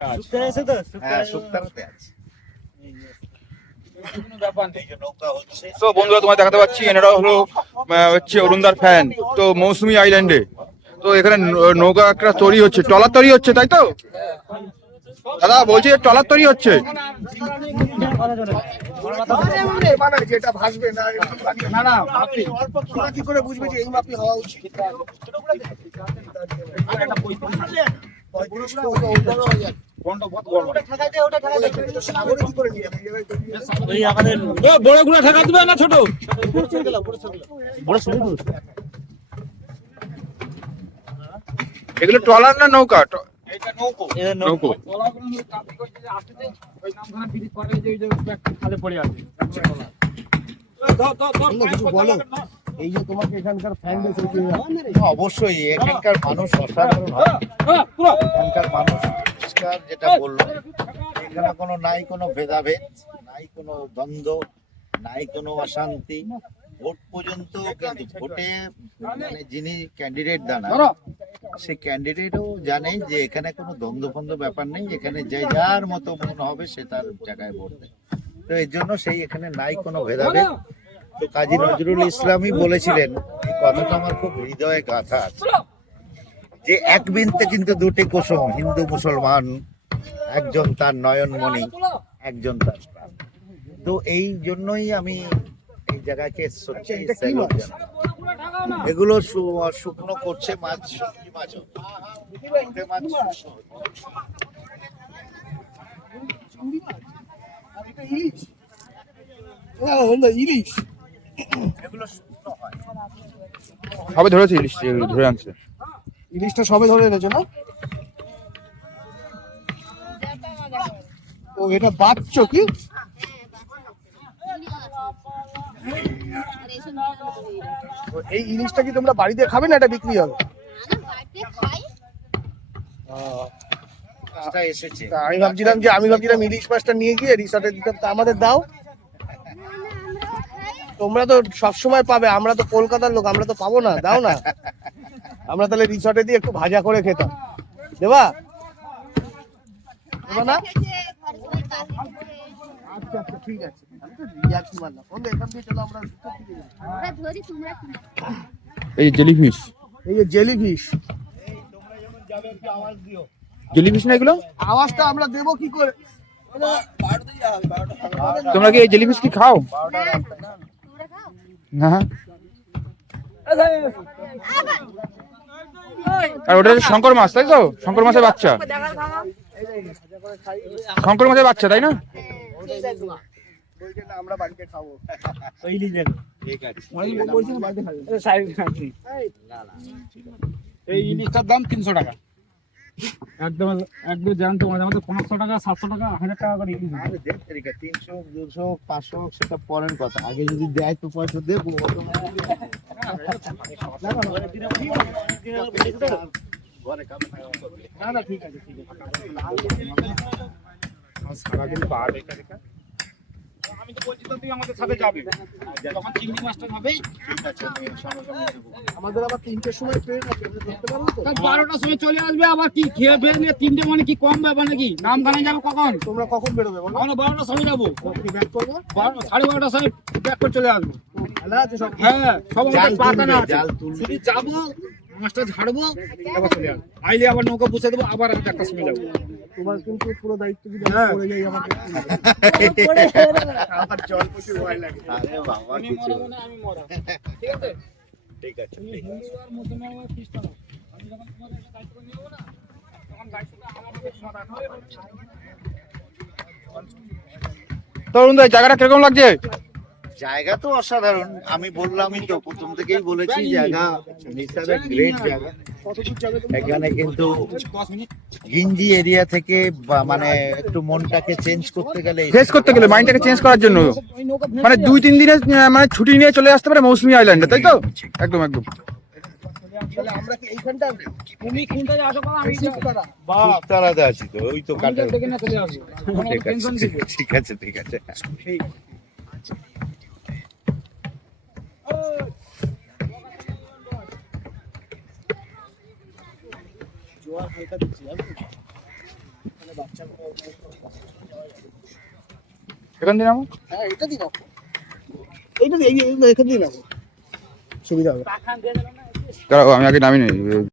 তো? হ্যাঁ তো? বন্ধুরা তোমায় দেখাতে পাচ্ছি এনারা হলো হচ্ছে অরুণদার ফ্যান তো মৌসুমী আইল্যান্ডে তো এখানে নৌকা একটা তৈরি হচ্ছে ট্রলার তৈরি হচ্ছে তাই তো? দাদা বলছি যে ট্রলার তৈরি হচ্ছে। যেটা ভাসবে না না না তোমরা কি করে বুঝবে যে এই মাপি হওয়া উচিত? বড়গুলা ঠেকা দিবে না ছোট এগুলো ট্রলার না নৌকা বলো এই যে তোমাকে এখানকার ফ্যান অবশ্যই এখানকার মানুষ অসাধারণ এখানকার মানুষ পরিষ্কার যেটা বলল এখানে কোনো নাই কোনো ভেদাভেদ নাই কোনো দ্বন্দ্ব নাই কোনো অশান্তি। ভোট পর্যন্ত কিন্তু ভোটে মানে যিনি ক্যান্ডিডেট দাঁড়ান সে ক্যান্ডিডেটও জানে যে এখানে কোনো দ্বন্দ্ব ফন্দ্ব ব্যাপার নেই এখানে যে যার মতো মনে হবে সে তার জায়গায় ভোট দেয়। তো এর জন্য সেই এখানে নাই কোনো ভেদাভেদ। তো কাজী নজরুল ইসলামই বলেছিলেন কথাটা আমার খুব হৃদয়ে গাথা আছে। যে এক বিনতে কিন্তু দুটি কুসুম হিন্দু মুসলমান একজন তার নয়নমণি একজন তার প্রাণ। তো এই জন্যই আমি এই জায়গাকে? জানাই। এগুলো শুকনো করছে মাছ সবজি ইলিশ। এগুলো শুকনো হয়। ধরেছে ইলিশ এগুলো ধরে আনছে। ইলিশটা সবে ধরে এনেছো না? ও এটা বাচ্চ কি? এই ইলিশটা কি তোমরা বাড়িতে খাবে না এটা বিক্রি হবে? আমি ভাবছিলাম যে আমি ভাবছিলাম ইলিশ মাছটা নিয়ে গিয়ে রিসর্টে দিতাম তা আমাদের দাও। তোমরা তো সবসময় পাবে আমরা তো কলকাতার লোক আমরা তো পাবো না দাও না। আমরা তাহলে রিসর্টে দিয়ে একটু ভাজা করে খেতাম। দেবা? দেবা না? আচ্ছা আচ্ছা ঠিক আছে। আমি তো ইয়ার্কি মারলাম। বন্ধু এখান দিয়ে চলো আমরা resort দিকে যাই। ধরি তোমরা এই জেলিফিশ এই যে জেলিফিশ জেলিফিশ না এগুলো? আওয়াজটা আমরা দেবো কি করে? তোমরা কি এই জেলিফিশ কি খাও? খাও? না। আর ওটা শঙ্কর মাছ, তাই তো? শঙ্কর মাছের বাচ্চা। শঙ্কর মাছের বাচ্চা, তাই না? এই ইলিশটার দাম তিনশো টাকা। একদম একদম জ্যান্ত মাঝে আমাদের পাঁচশো টাকা সাতশো টাকা হাজার টাকা করে ইলিশ আরে দেখ তারিখে তিনশো দুশো পাঁচশো সেটা পরের কথা। আগে যদি দেয় তো পয়সা দেবো। না না ঠিক আছে ঠিক আছে। সারাদিন পা রেখা রেখা। আমি বলছি তুই আমাদের সাথে যাবি। তখন চিংড়ি মাছটা হবে ঠিক আছে আমি সঙ্গে সঙ্গে দেবো। আমাদের আবার তিনটের সময় ট্রেন আছে আমরা ধরতে পারব তো? বারোটার সময় চলে আসবে আবার কি খেয়ে ফেয়ে তিনটে মানে কি কম ব্যাপার নাকি? নাম গানে যাবে কখন? তোমরা কখন বেরোবে বলো? আমরা বারোটার সময় যাব। কি ব্যাক করব? সাড়ে বারোটার সময় ব্যাক করে চলে আসব। হ্যাঁ সব আমাদের। শুধু যাব মাছটা ঝাড়বো আবার চলে আসব। আইলে আবার নৌকা বসে দেবো আবার আমি একটা সময় যাব। তোমার কিন্তু পুরো দায়িত্ব যদি হ্যাঁ। পড়ে যাই আমার জল প্রচুর ভয় লাগে। আরে বাবা আমি কিছু মরা মানে আমি মরা ঠিক আছে? ঠিক আছে। হিন্দু আর মুসলমান আমার খ্রিস্টান আমি যখন তোমাদের একটা দায়িত্ব না তখন দায়িত্বটা আমার উপর সরাতে হবে তো দা, জায়গাটা কীরকম লাগছে? জায়গা তো অসাধারণ। আমি বললামই তো প্রথম থেকেই বলেছি জায়গা হিসাবে গ্রেট জায়গা। এখানে কিন্তু গিঞ্জি এরিয়া থেকে মানে একটু মনটাকে চেঞ্জ করতে গেলে ফ্রেশ করতে গেলে মাইন্ডটাকে চেঞ্জ করার জন্য। মানে দুই তিন দিনের মানে ছুটি নিয়ে চলে আসতে পারে মৌসুমী আইল্যান্ডে তাই তো? একদম একদম। ঠিক আছে। ঠিক এইখানটা হালকা দিচ্ছি তো? মানে এখান দিয়ে নামো। হ্যাঁ এটা দিন এইটা এই- এখান দিয়ে নাও সুবিধা হবে। দাঁড়াও আমি আগে নামি নিই।